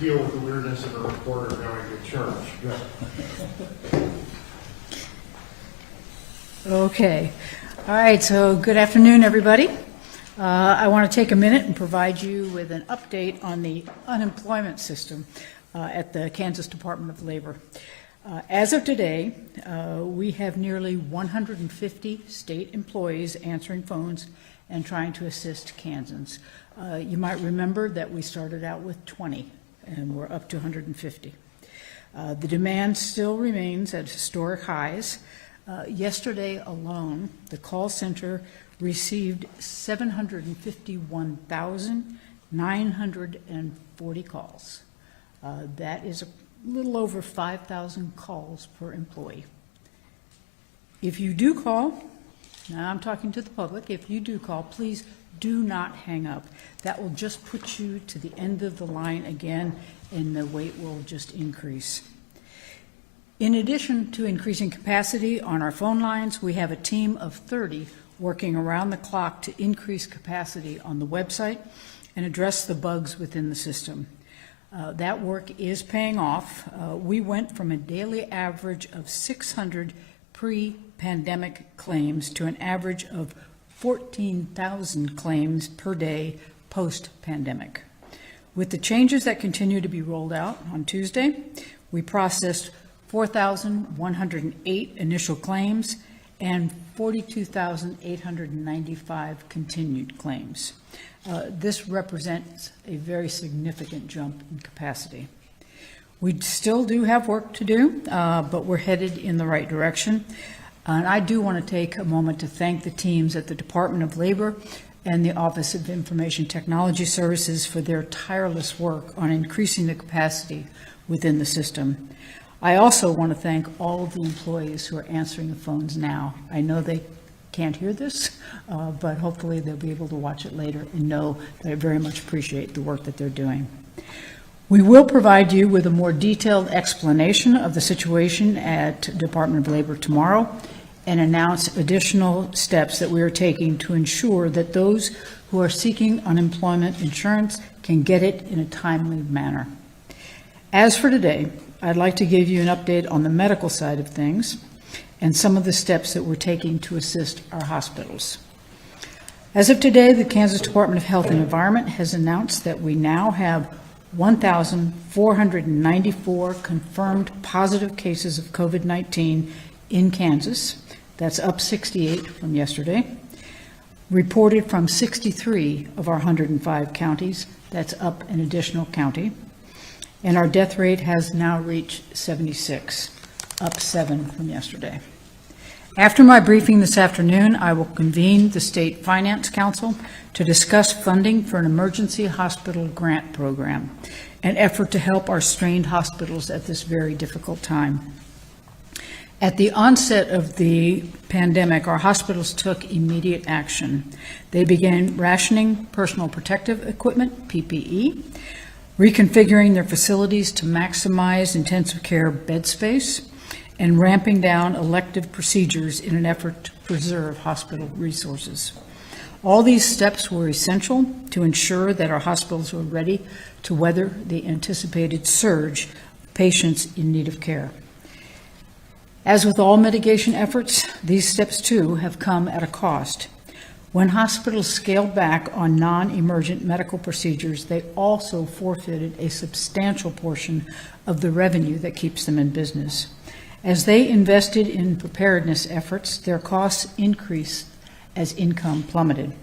deal with the weirdness of a reporter going to church. Okay. All right, so good afternoon, everybody. I want to take a minute and provide you with an update on the unemployment system at the Kansas Department of Labor. As of today, we have nearly 150 state employees answering phones and trying to assist Kansans. You might remember that we started out with 20, and we're up to 150. The demand still remains at historic highs. Yesterday alone, the call center received 751,940 calls. That is a little over 5,000 calls per employee. If you do call, now I'm talking to the public, if you do call, please do not hang up. That will just put you to the end of the line again, and the wait will just increase. In addition to increasing capacity on our phone lines, we have a team of 30 working around the clock to increase capacity on the website and address the bugs within the system. That work is paying off. We went from a daily average of 600 pre-pandemic claims to an average of 14,000 claims per day post-pandemic. With the changes that continue to be rolled out on Tuesday, we processed 4,108 initial claims and 42,895 continued claims. This represents a very significant jump in capacity. We still do have work to do, but we're headed in the right direction. And I do want to take a moment to thank the teams at the Department of Labor and the Office of Information Technology Services for their tireless work on increasing the capacity within the system. I also want to thank all of the employees who are answering the phones now. I know they can't hear this, but hopefully they'll be able to watch it later and know that I very much appreciate the work that they're doing. We will provide you with a more detailed explanation of the situation at Department of Labor tomorrow and announce additional steps that we are taking to ensure that those who are seeking unemployment insurance can get it in a timely manner. As for today, I'd like to give you an update on the medical side of things and some of the steps that we're taking to assist our hospitals. As of today, the Kansas Department of Health and Environment has announced that we now have 1,494 confirmed positive cases of COVID-19 in Kansas. That's up 68 from yesterday. Reported from 63 of our 105 counties. That's up an additional county. And our death rate has now reached 76, up 7 from yesterday. After my briefing this afternoon, I will convene the State Finance Council to discuss funding for an emergency hospital grant program, an effort to help our strained hospitals at this very difficult time. At the onset of the pandemic, our hospitals took immediate action. They began rationing personal protective equipment, PPE, reconfiguring their facilities to maximize intensive care bed space, and ramping down elective procedures in an effort to preserve hospital resources. All these steps were essential to ensure that our hospitals were ready to weather the anticipated surge of patients in need of care. As with all mitigation efforts, these steps too have come at a cost. When hospitals scaled back on non-emergent medical procedures, they also forfeited a substantial portion of the revenue that keeps them in business. As they invested in preparedness efforts, their costs increased as income plummeted.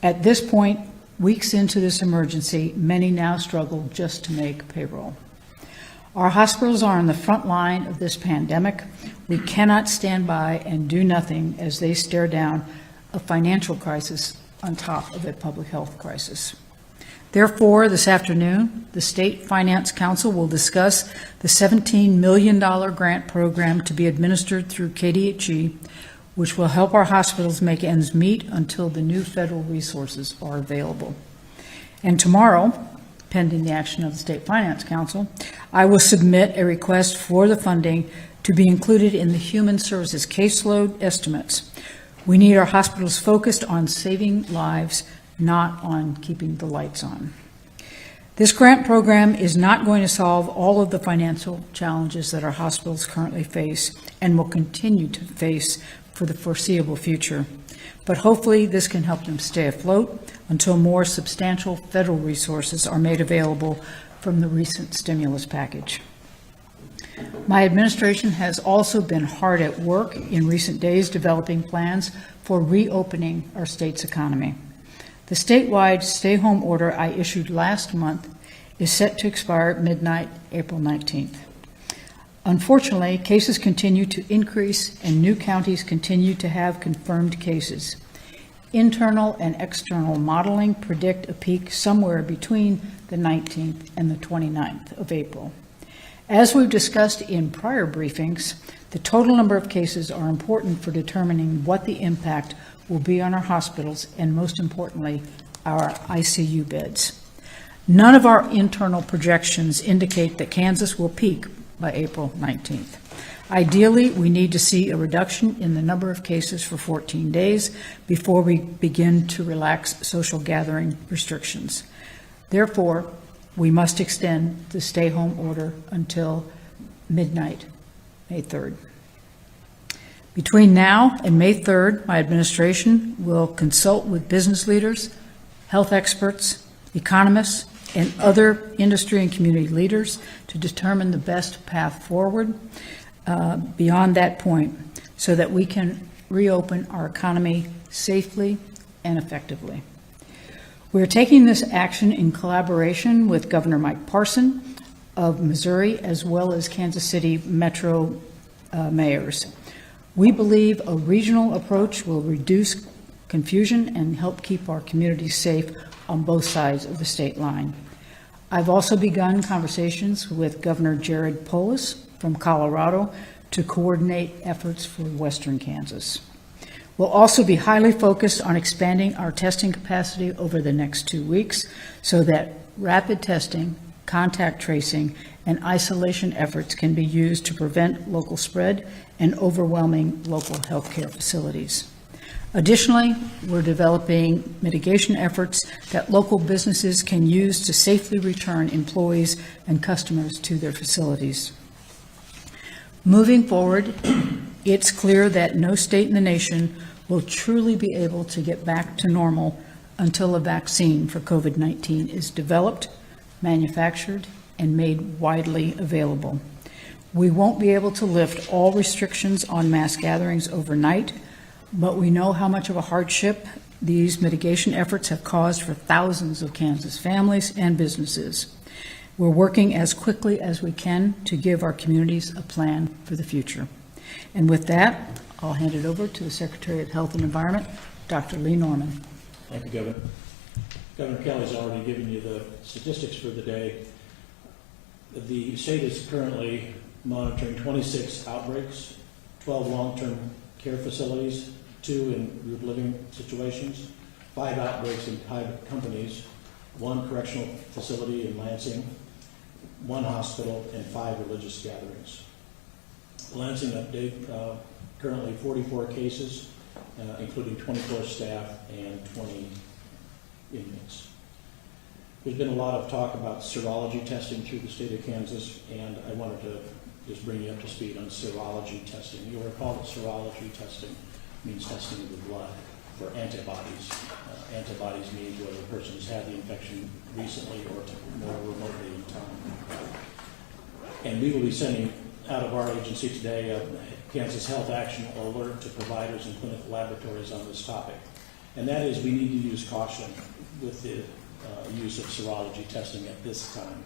At this point, weeks into this emergency, many now struggle just to make payroll. Our hospitals are on the front line of this pandemic. We cannot stand by and do nothing as they stare down a financial crisis on top of a public health crisis. Therefore, this afternoon, the State Finance Council will discuss the $17 million grant program to be administered through KDHE, which will help our hospitals make ends meet until the new federal resources are available. And tomorrow, pending the action of the State Finance Council, I will submit a request for the funding to be included in the Human Services caseload estimates. We need our hospitals focused on saving lives, not on keeping the lights on. This grant program is not going to solve all of the financial challenges that our hospitals currently face and will continue to face for the foreseeable future. But hopefully this can help them stay afloat until more substantial federal resources are made available from the recent stimulus package. My administration has also been hard at work in recent days developing plans for reopening our state's economy. The statewide stay-home order I issued last month is set to expire at midnight, April 19th. Unfortunately, cases continue to increase and new counties continue to have confirmed cases. Internal and external modeling predict a peak somewhere between the 19th and the 29th of April. As we've discussed in prior briefings, the total number of cases are important for determining what the impact will be on our hospitals and, most importantly, our ICU beds. None of our internal projections indicate that Kansas will peak by April 19th. Ideally, we need to see a reduction in the number of cases for 14 days before we begin to relax social gathering restrictions. Therefore, we must extend the stay-home order until midnight, May 3rd. Between now and May 3rd, my administration will consult with business leaders, health experts, economists, and other industry and community leaders to determine the best path forward beyond that point so that we can reopen our economy safely and effectively. We're taking this action in collaboration with Governor Mike Parson of Missouri, as well as Kansas City Metro mayors. We believe a regional approach will reduce confusion and help keep our communities safe on both sides of the state line. I've also begun conversations with Governor Jared Polis from Colorado to coordinate efforts for Western Kansas. We'll also be highly focused on expanding our testing capacity over the next 2 weeks so that rapid testing, contact tracing, and isolation efforts can be used to prevent local spread and overwhelming local healthcare facilities. Additionally, we're developing mitigation efforts that local businesses can use to safely return employees and customers to their facilities. Moving forward, it's clear that no state in the nation will truly be able to get back to normal until a vaccine for COVID-19 is developed, manufactured, and made widely available. We won't be able to lift all restrictions on mass gatherings overnight, but we know how much of a hardship these mitigation efforts have caused for thousands of Kansas families and businesses. We're working as quickly as we can to give our communities a plan for the future. And with that, I'll hand it over to the Secretary of Health and Environment, Dr. Lee Norman. Thank you, Governor. Governor Kelly's already given you the statistics for the day. The state is currently monitoring 26 outbreaks, 12 long-term care facilities, 2 in group living situations, 5 outbreaks in private companies, 1 correctional facility in Lansing, 1 hospital, and 5 religious gatherings. Lansing update, currently 44 cases, including 24 staff and 20 inmates. There's been a lot of talk about serology testing through the state of Kansas, and I wanted to just bring you up to speed on serology testing. You'll recall that serology testing means testing of the blood for antibodies. Antibodies means whether a person has had the infection recently or more remotely in time. And we will be sending out of our agency today a Kansas Health Action Alert to providers and clinical laboratories on this topic. And that is, we need to use caution with the use of serology testing at this time.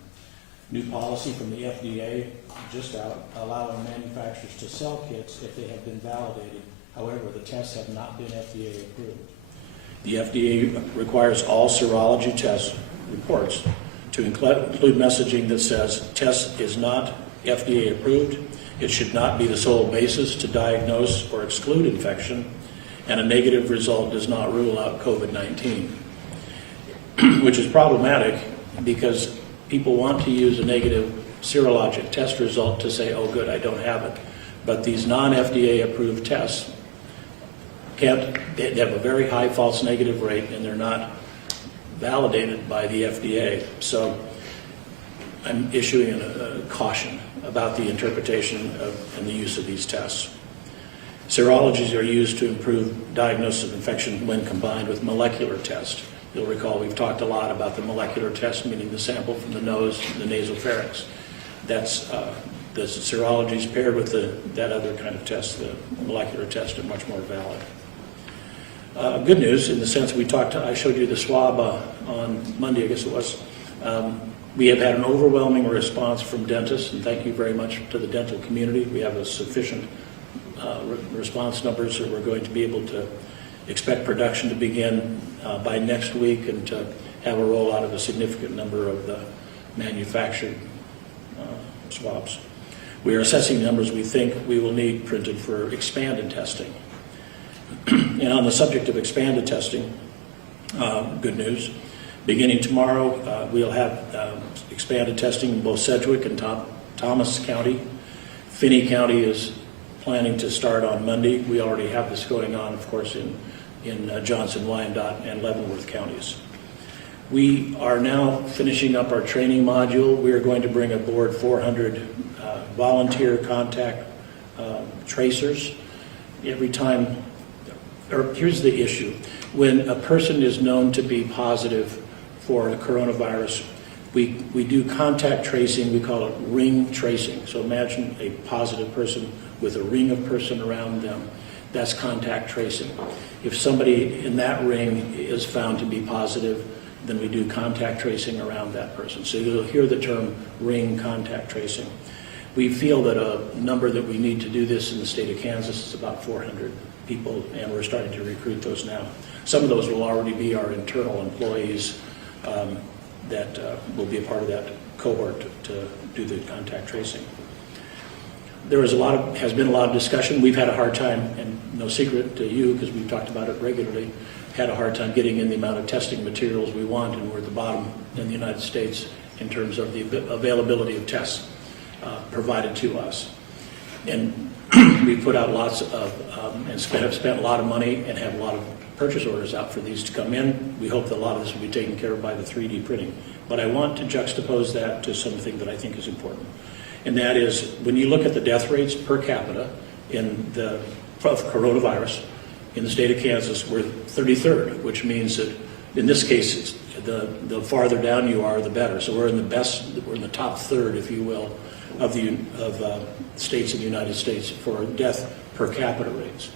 New policy from the FDA just out, allowing manufacturers to sell kits if they have been validated. However, the tests have not been FDA approved. The FDA requires all serology test reports to include messaging that says test is not FDA approved, it should not be the sole basis to diagnose or exclude infection, and a negative result does not rule out COVID-19, which is problematic because people want to use a negative serologic test result to say, oh good, I don't have it. But these non-FDA approved tests they have a very high false negative rate and they're not validated by the FDA. So I'm issuing a caution about the interpretation and the use of these tests. Serologies are used to improve diagnosis of infection when combined with molecular tests. You'll recall we've talked a lot about the molecular test, meaning the sample from the nose, the nasopharynx. That's the serologies paired with that other kind of test, the molecular test, are much more valid. Good news in the sense I showed you the swab on Monday, I guess it was. We have had an overwhelming response from dentists, and thank you very much to the dental community. We have a sufficient response numbers, so we're going to be able to expect production to begin by next week and to have a rollout of a significant number of the manufactured swabs. We are assessing numbers we think we will need printed for expanded testing. And on the subject of expanded testing, good news. Beginning tomorrow, we'll have expanded testing in both Sedgwick and Thomas County. Finney County is planning to start on Monday. We already have this going on, of course, in Johnson, Wyandotte, and Leavenworth counties. We are now finishing up our training module. We are going to bring aboard 400 volunteer contact tracers. Every time, or here's the issue. When a person is known to be positive for the coronavirus, we do contact tracing. We call it ring tracing. So imagine a positive person with a ring of person around them. That's contact tracing. If somebody in that ring is found to be positive, then we do contact tracing around that person. So you'll hear the term ring contact tracing. We feel that a number that we need to do this in the state of Kansas is about 400 people, and we're starting to recruit those now. Some of those will already be our internal employees that will be a part of that cohort to do the contact tracing. There has been a lot of discussion. We've had a hard time, and no secret to you because we've talked about it regularly, had a hard time getting in the amount of testing materials we want, and we're at the bottom in the United States in terms of the availability of tests provided to us. And we put out lots of, and have spent a lot of money and have a lot of purchase orders out for these to come in. We hope that a lot of this will be taken care of by the 3D printing. But I want to juxtapose that to something that I think is important. And that is, when you look at the death rates per capita of coronavirus in the state of Kansas, we're 33rd, which means that in this case, it's the farther down you are, the better. So we're in the top third, if you will, of states in the United States for death per capita rates.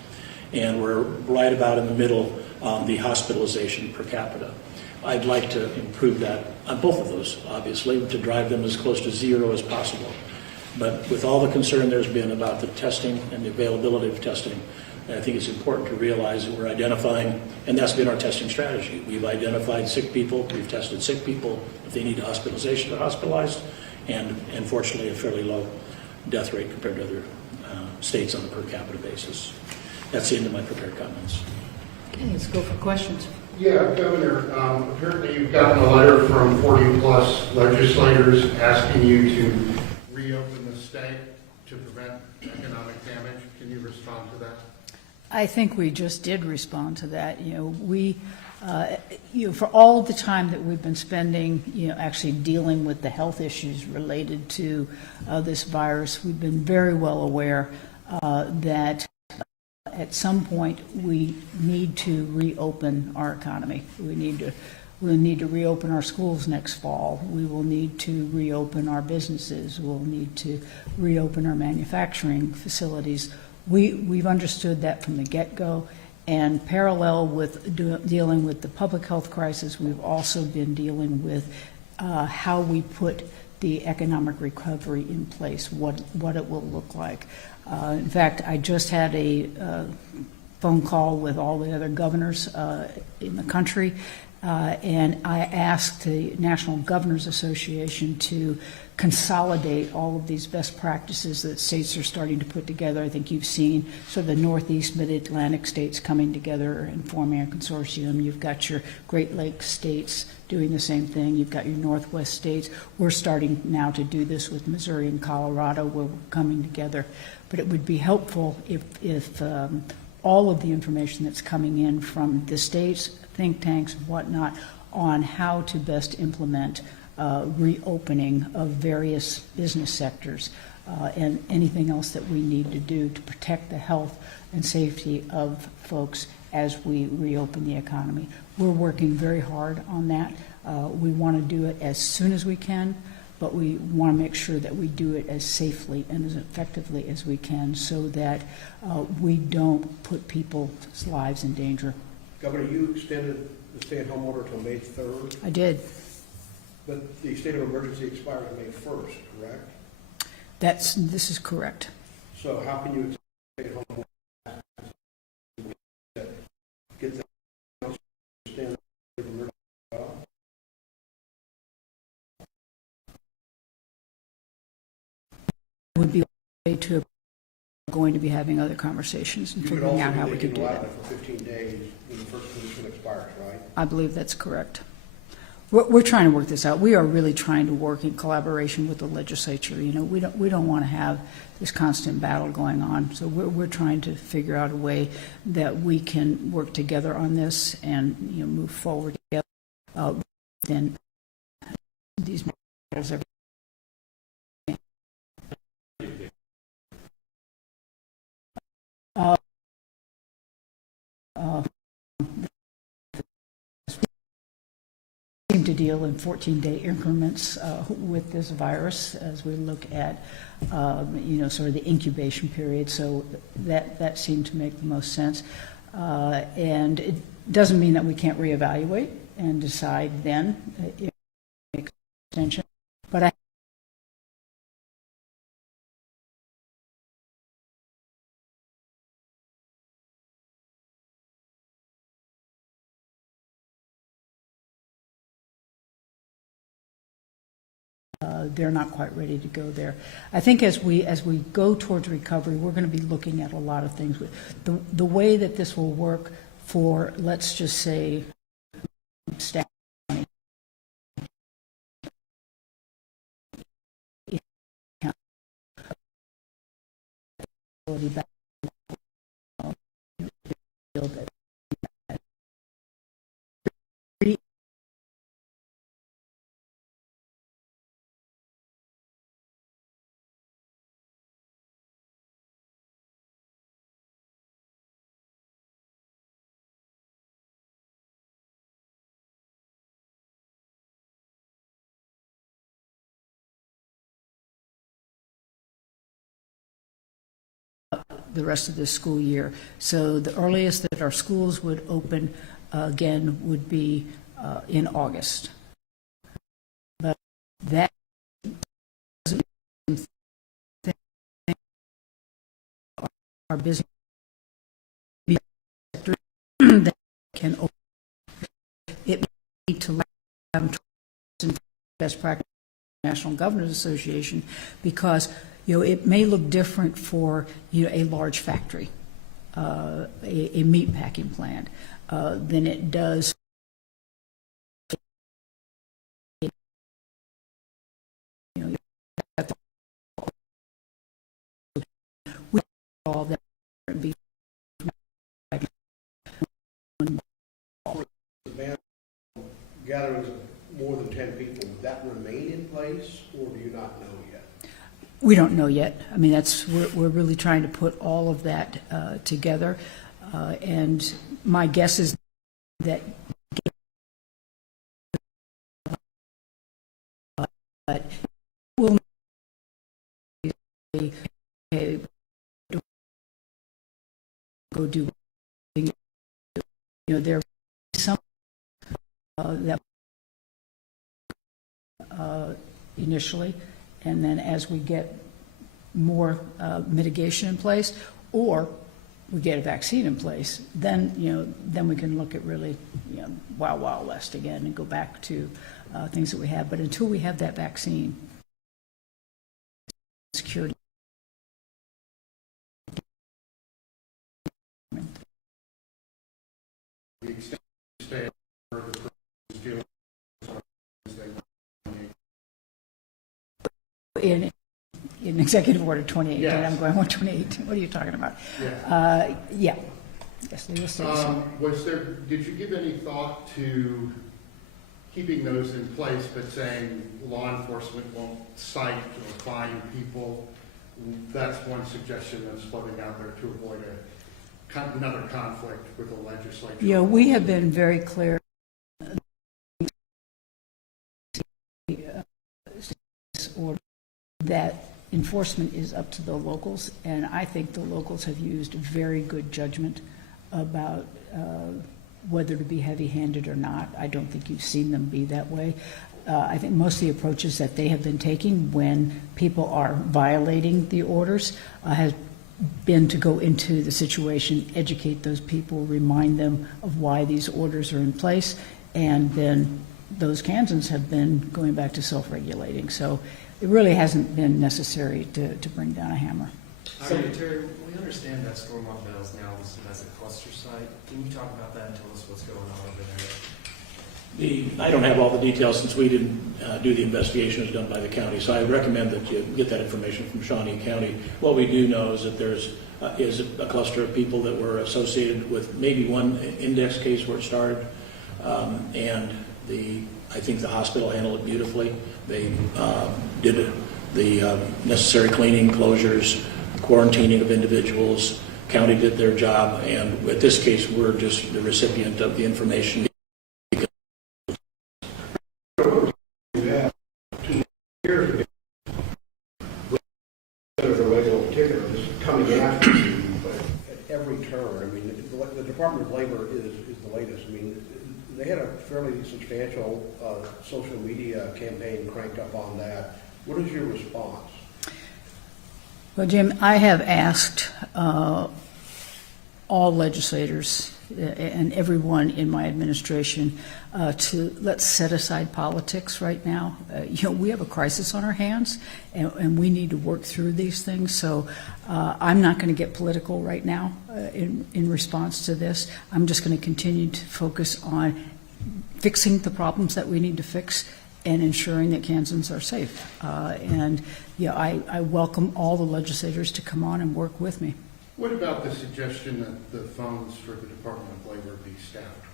And we're right about in the middle on the hospitalization per capita. I'd like to improve that on both of those, obviously, to drive them as close to zero as possible. But with all the concern there's been about the testing and the availability of testing, I think it's important to realize that we're identifying, and that's been our testing strategy. We've identified sick people, we've tested sick people. If they need hospitalization, they're hospitalized, and fortunately a fairly low death rate compared to other states on a per capita basis. That's the end of my prepared comments. Okay, let's go for questions. Yeah, Governor, apparently you've gotten a letter from 40-plus legislators asking you to reopen the state to prevent economic damage. Can you respond to that? I think we just did respond to that. For all the time that we've been spending, actually dealing with the health issues related to this virus, we've been very well aware that at some point we need to reopen our economy. We'll need to reopen our schools next fall. We will need to reopen our businesses. We'll need to reopen our manufacturing facilities. We've understood that from the get-go, and parallel with dealing with the public health crisis, we've also been dealing with how we put the economic recovery in place, what it will look like. In fact, I just had a phone call with all the other governors in the country, and I asked the National Governors Association to consolidate all of these best practices that states are starting to put together. I think you've seen sort of the Northeast Mid-Atlantic states coming together and forming a consortium. You've got your Great Lakes states doing the same thing. You've got your Northwest states. We're starting now to do this with Missouri and Colorado, where we're coming together. But it would be helpful if all of the information that's coming in from the states, think tanks, and whatnot, on how to best implement reopening of various business sectors and anything else that we need to do to protect the health and safety of folks as we reopen the economy. We're working very hard on that. We want to do it as soon as we can, but we want to make sure that we do it as safely and as effectively as we can so that we don't put people's lives in danger. Governor, you extended the stay-at-home order until May 3rd, I did. but the state of emergency expires May 1st, correct? This is correct. So how can you extend stay-at-home get the extend the emergency? Would be a way to going to be having other conversations and You could figuring also out how be we could taking do a that. for 15 days when the first condition expires, right? I believe that's correct. We're trying to work this out. We are really trying to work in collaboration with the legislature. You know, we don't want to have this constant battle going on. So we're trying to figure out a way that we can work together on this and, you know, move forward together. Then these matters are seem to deal in 14-day increments with this virus as we look at, you know, sort of the incubation period. So that seemed to make the most sense. And it doesn't mean that we can't reevaluate and decide then if it makes extension. But I they're not quite ready to go there. I think as we go towards recovery, we're going to be looking at a lot of things. The way that this will work for, let's just say, staff, the rest of this school year. So the earliest that our schools would open again would be in August. But that doesn't mean our business sector that can open. It may need to have best practice National Governors Association because, you know, it may look different for, you know, a large factory, a meat packing plant, than it does with all that be Gatherings of more than 10 people, would that remain in place, or do you not know yet? We don't know yet. I mean, we're really trying to put all of that together, and my guess is that we'll go do, you know, there are some that initially, and then as we get more mitigation in place, or we get a vaccine in place, then, you know, then we can look at really, you know, Wild West again and go back to things that we have. But until we have that vaccine, security. The extent of stay for the person dealing In Executive Order 2018, Yes. I'm going 128. What are you talking about? Yeah. Yeah. Yes, they will stay the same. Was there, did you give any thought to keeping those in place, but saying law enforcement won't cite or fine people. That's one suggestion that's floating out there to avoid another conflict with the legislature. Yeah, we have been very clear that enforcement is up to the locals, and I think the locals have used very good judgment about whether to be heavy-handed or not. I don't think you've seen them be that way. I think most of the approaches that they have been taking when people are violating the orders has been to go into the situation, educate those people, remind them of why these orders are in place, and then those Kansans have been going back to self-regulating. So it really hasn't been necessary to bring down a hammer. Terry, we understand that Stormont Mills now listed as a cluster site. Can you talk about that and tell us what's going on over there? I don't have all the details since we didn't do the investigation. It was done by the county. So I recommend that you get that information from Shawnee County. What we do know is that there's is a cluster of people that were associated with maybe one index case where it started, and I think the hospital handled it beautifully. They did the necessary cleaning, closures, quarantining of individuals. County did their job, and with this case, we're just the recipient of the information. The regular ticketers coming after you, but at every turn. I mean, the Department of Labor is the latest. I mean, they had a fairly substantial social media campaign cranked up on that. What is your response? Well, Jim, I have asked all legislators and everyone in my administration to let's set aside politics right now. We have a crisis on our hands, and we need to work through these things. So I'm not going to get political right now in response to this. I'm just going to continue to focus on fixing the problems that we need to fix and ensuring that Kansans are safe. I welcome all the legislators to come on and work with me. What about the suggestion that the phones for the Department of Labor be staffed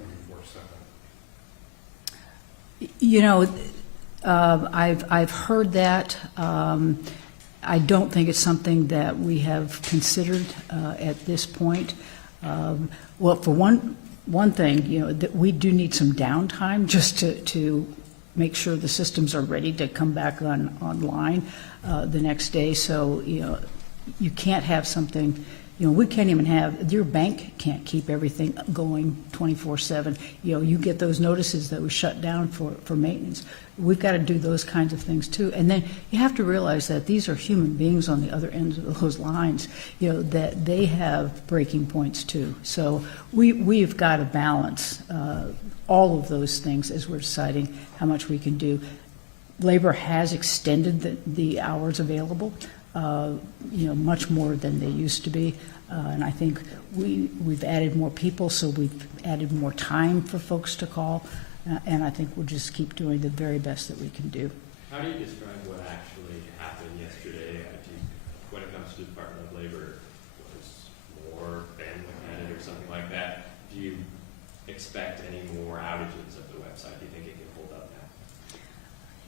24/7? I've heard that. I don't think it's something that we have considered at this point. Well, for one thing, that we do need some downtime just to make sure the systems are ready to come back online the next day. So, you can't have something. We can't even have, your bank can't keep everything going 24/7. You get those notices that we shut down for maintenance. We've got to do those kinds of things too. And then you have to realize that these are human beings on the other end of those lines, that they have breaking points too. So we've got to balance all of those things as we're deciding how much we can do. Labor has extended the hours available. Much more than they used to be. And I think we've added more people, so we've added more time for folks to call. And I think we'll just keep doing the very best that we can do. How do you describe what actually happened yesterday? When it comes to the Department of Labor, was more bandwidth added or something like that? Do you expect any more outages of the website? Do you think it can hold up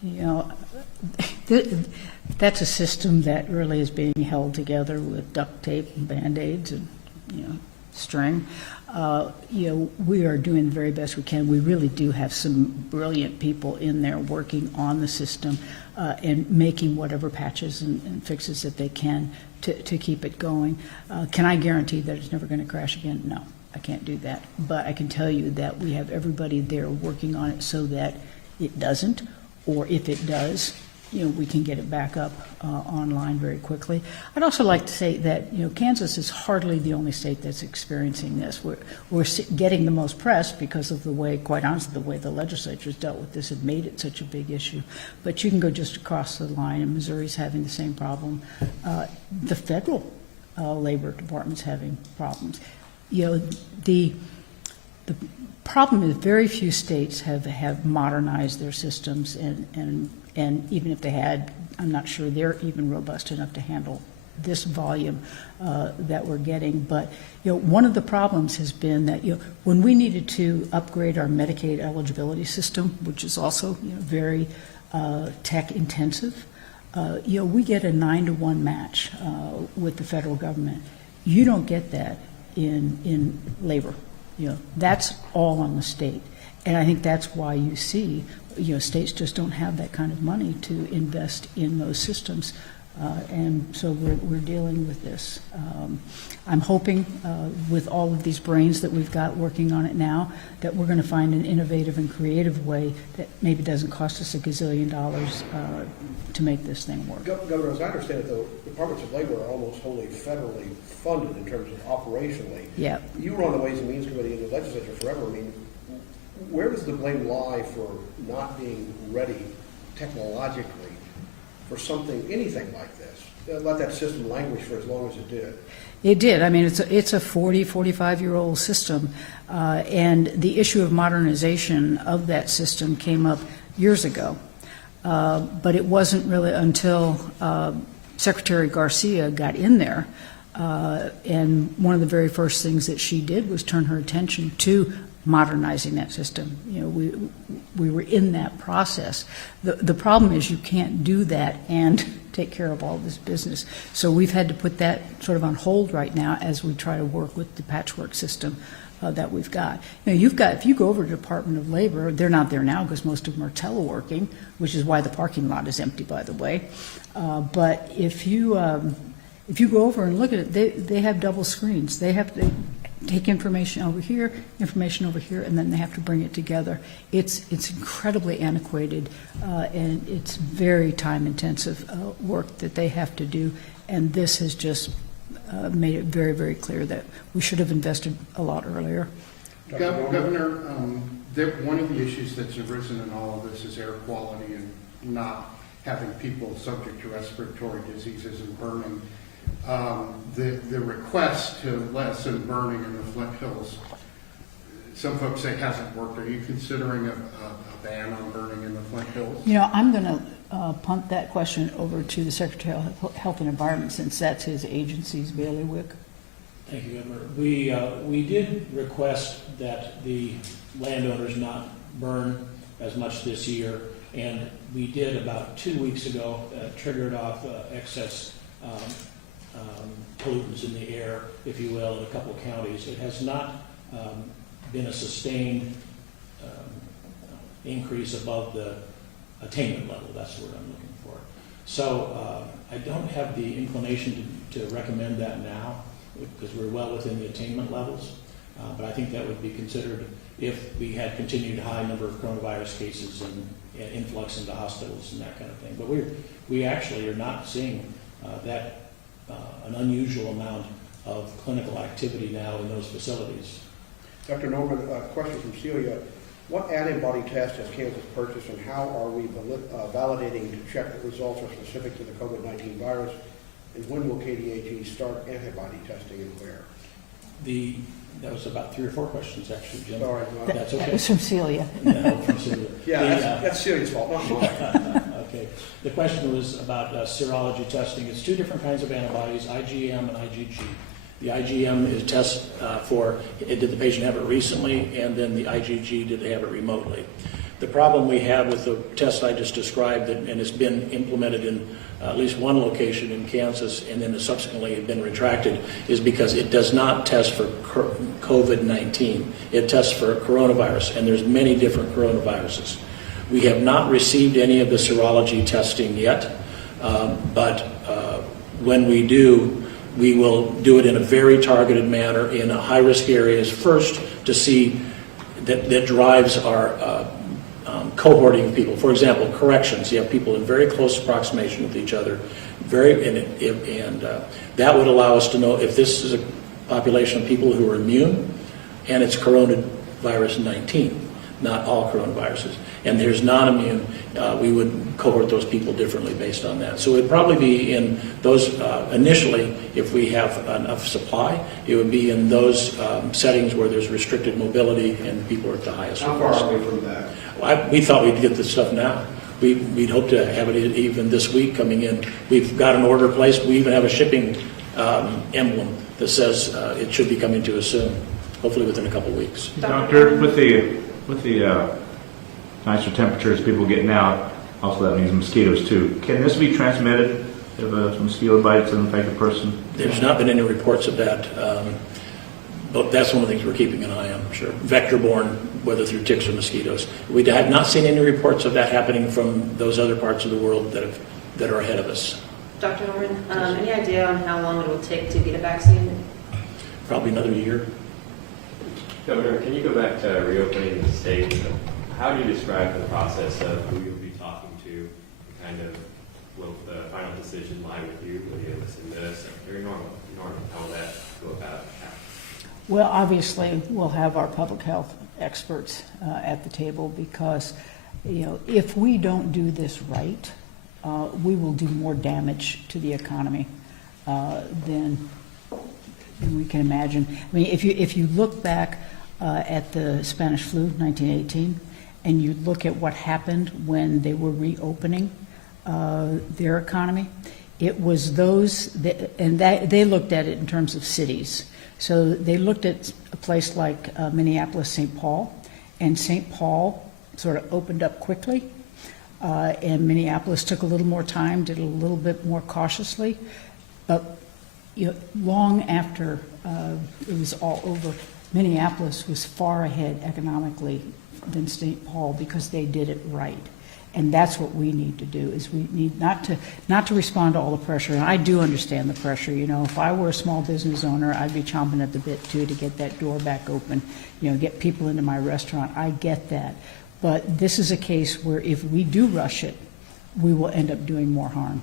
now? That's a system that really is being held together with duct tape and Band-Aids and, string. We are doing the very best we can. We really do have some brilliant people in there working on the system and making whatever patches and fixes that they can to keep it going. Can I guarantee that it's never going to crash again? No, I can't do that. But I can tell you that we have everybody there working on it so that it doesn't, or if it does, we can get it back up online very quickly. I'd also like to say that, Kansas is hardly the only state that's experiencing this. We're getting the most press because of the way, quite honestly, the way the legislature's dealt with this and made it such a big issue. But you can go just across the line, and Missouri's having the same problem. The federal labor department's having problems. The problem is very few states have modernized their systems, and even if they had, I'm not sure they're even robust enough to handle this volume that we're getting. But, one of the problems has been that, when we needed to upgrade our Medicaid eligibility system, which is also, very tech intensive, we get a 9-to-1 match with the federal government. You don't get that in labor. That's all on the state. And I think that's why you see, states just don't have that kind of money to invest in those systems. And so we're dealing with this. I'm hoping with all of these brains that we've got working on it now, that we're going to find an innovative and creative way that maybe doesn't cost us $1 gazillion to make this thing work. Governor, as I understand it, though, departments of labor are almost wholly federally funded in terms of operationally. Yeah. You were on the Ways and Means Committee in the legislature forever. I mean, where does the blame lie for not being ready technologically for anything like this? Let that system languish for as long as it did. It did. I mean, it's a 45-year-old system, and the issue of modernization of that system came up years ago. But it wasn't really until Secretary Garcia got in there, and one of the very first things that she did was turn her attention to modernizing that system. We were in that process. The problem is you can't do that and take care of all this business. So we've had to put that sort of on hold right now as we try to work with the patchwork system that we've got. If you go over to Department of Labor, they're not there now because most of them are teleworking, which is why the parking lot is empty, by the way. But if you go over and look at it, they have double screens. They take information over here, and then they have to bring it together. It's incredibly antiquated, and it's very time-intensive work that they have to do, and this has just made it very, very clear that we should have invested a lot earlier. Governor, one of the issues that's arisen in all of this is air quality and not having people subject to respiratory diseases and burning. The request to lessen burning in the Flint Hills, some folks say hasn't worked. Are you considering a ban on burning in the Flint Hills? I'm going to punt that question over to the Secretary of Health and Environment, since that's his agency's bailiwick. Thank you, Governor. We did request that the landowners not burn as much this year, and we did about 2 weeks ago, triggered off excess pollutants in the air, if you will, in a couple of counties. It has not been a sustained increase above the attainment level. That's the word I'm looking for. So I don't have the inclination to recommend that now, because we're well within the attainment levels. But I think that would be considered if we had continued high number of coronavirus cases and influx into hospitals and that kind of thing. But we actually are not seeing an unusual amount of clinical activity now in those facilities. Dr. Norman, a question from Celia. What antibody test has Kansas purchased, and how are we validating to check that results are specific to the COVID-19 virus? And when will KDAG start antibody testing, and where? That was about 3 or 4 questions, actually, Jim. All right, That's okay. That was from Celia. No, from Celia. Yeah, that's Celia's fault, not mine. Okay. The question was about serology testing. It's 2 different kinds of antibodies, IgM and IgG. The IgM is test for did the patient have it recently, and then the IgG, did they have it remotely. The problem we have with the test I just described, and it's been implemented in at least one location in Kansas, and then subsequently had been retracted, is because it does not test for COVID-19. It tests for coronavirus, and there's many different coronaviruses. We have not received any of the serology testing yet, but when we do, we will do it in a very targeted manner in high-risk areas first to see that drives our cohorting of people. For example, corrections. You have people in very close approximation with each other, and that would allow us to know if this is a population of people who are immune, and it's coronavirus 19. Not all coronaviruses. And there's non-immune, we would cohort those people differently based on that. So it would probably be in those, initially, if we have enough supply, it would be in those settings where there's restricted mobility and people are at the highest risk. How far are we from that? We thought we'd get this stuff now. we'd hope to have it even this week coming in. We've got an order placed. We even have a shipping emblem that says it should be coming to us soon, hopefully within a couple weeks. Doctor, with the nicer temperatures, people getting out, also that means mosquitoes too. Can this be transmitted if a mosquito bites an infected person? There's not been any reports of that, but that's one of the things we're keeping an eye on, sure. Vector-borne, whether through ticks or mosquitoes. We have not seen any reports of that happening from those other parts of the world that are ahead of us. Dr. Norman, any idea on how long it will take to get a vaccine? Probably another year. Governor, can you go back to reopening the state? How do you describe the process of who you'll be talking to? Kind of, will the final decision lie with you? Will you listen to Secretary Norman? How will that go about? Well, obviously, we'll have our public health experts at the table because, if we don't do this right, we will do more damage to the economy than we can imagine. I mean, if you look back at the Spanish flu, 1918, and you look at what happened when they were reopening their economy, it was they looked at it in terms of cities. So they looked at a place like Minneapolis, St. Paul, and St. Paul sort of opened up quickly, and Minneapolis took a little more time, did it a little bit more cautiously, but long after it was all over, Minneapolis was far ahead economically than St. Paul because they did it right. And that's what we need to do, is we need not to respond to all the pressure. And I do understand the pressure. If I were a small business owner, I'd be chomping at the bit too to get that door back open, get people into my restaurant. I get that. But this is a case where if we do rush it, we will end up doing more harm.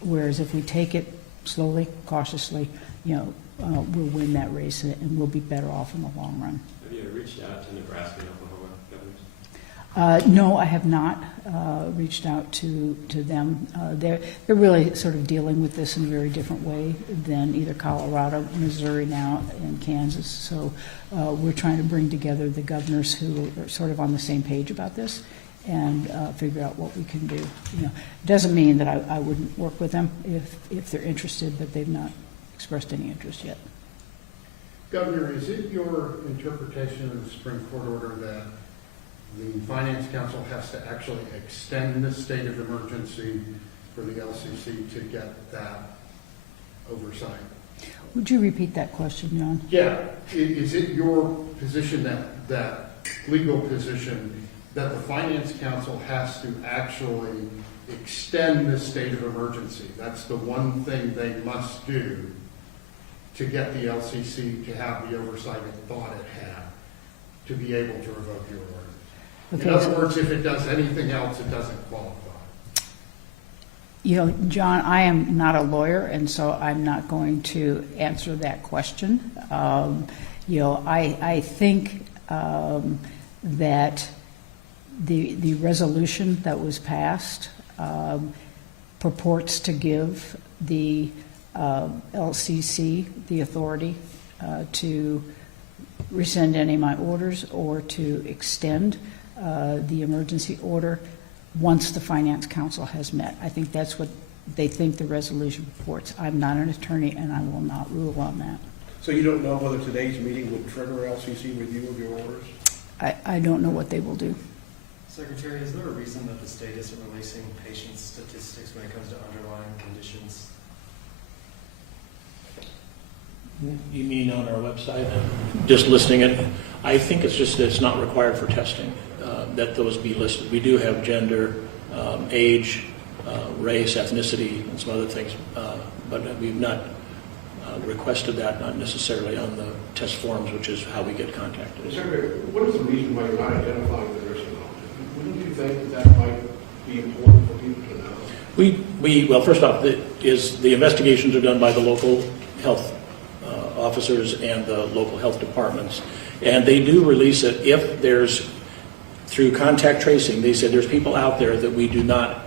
Whereas if we take it slowly, cautiously, we'll win that race and we'll be better off in the long run. Have you reached out to Nebraska and Oklahoma governors? No, I have not reached out to them. They're really sort of dealing with this in a very different way than either Colorado, Missouri now, and Kansas. So we're trying to bring together the governors who are sort of on the same page about this and figure out what we can do. It doesn't mean that I wouldn't work with them if they're interested, but they've not expressed any interest yet. Governor, is it your interpretation of the Supreme Court order that the Finance Council has to actually extend the state of emergency for the LCC to get that oversight? Would you repeat that question, John? Yeah. Is it your position that legal position that the Finance Council has to actually extend the state of emergency? That's the one thing they must do to get the LCC to have the oversight it thought it had to be able to revoke your order. Okay, In other words, if it does anything else, it doesn't qualify. John, I am not a lawyer, and so I'm not going to answer that question. I think that the resolution that was passed purports to give the LCC the authority to rescind any of my orders or to extend the emergency order once the Finance Council has met. I think that's what they think the resolution purports. I'm not an attorney, and I will not rule on that. So you don't know whether today's meeting would trigger LCC review of your orders? I don't know what they will do. Secretary, is there a reason that the state isn't releasing patient statistics when it comes to underlying conditions? You mean on our website? Just listing it? I think it's just that it's not required for testing, that those be listed. We do have gender, age, race, ethnicity, and some other things, but we've not requested that, not necessarily on the test forms, which is how we get contacted. Secretary, what is the reason why you're not identifying the nursing home? Wouldn't you think that might be important for people to know? Well, first off, the investigations are done by the local health officers and the local health departments, and they do release it if there's, through contact tracing, they said there's people out there that we do not,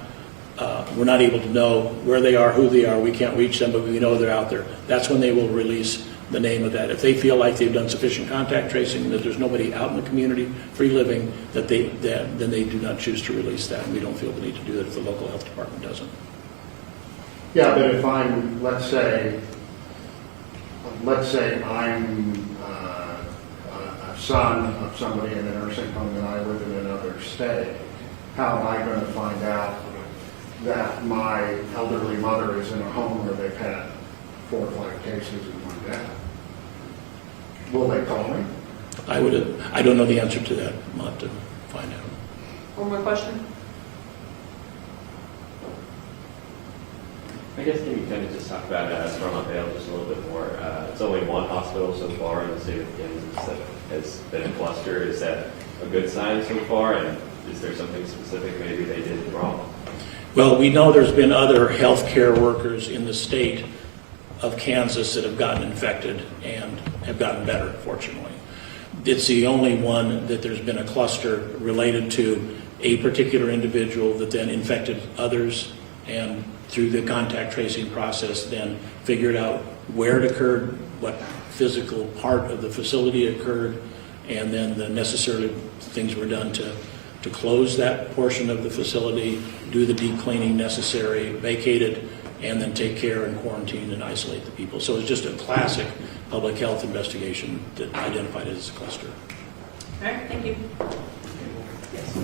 we're not able to know where they are, who they are, we can't reach them, but we know they're out there. That's when they will release the name of that. If they feel like they've done sufficient contact tracing, that there's nobody out in the community, free living, then they do not choose to release that, and we don't feel the need to do that if the local health department doesn't. Yeah, but if I'm, let's say I'm a son of somebody in a nursing home and I live in another state, how am I going to find out that my elderly mother is in a home where they've had 4 or 5 cases in one day? Will they call me? I don't know the answer to that. I'll have to find out. One more question? I guess can you kind of just talk about Stormont-Vail just a little bit more? It's only one hospital so far in the state of Kansas that has been a cluster. Is that a good sign so far? And is there something specific maybe they did wrong? Well, we know there's been other healthcare workers in the state of Kansas that have gotten infected and have gotten better, fortunately. It's the only one that there's been a cluster related to a particular individual that then infected others, and through the contact tracing process then figured out where it occurred, what physical part of the facility occurred, and then the necessary things were done to close that portion of the facility, do the deep cleaning necessary, vacate it, and then take care and quarantine and isolate the people. So it's just a classic public health investigation that identified it as a cluster. All right, thank you. Yes.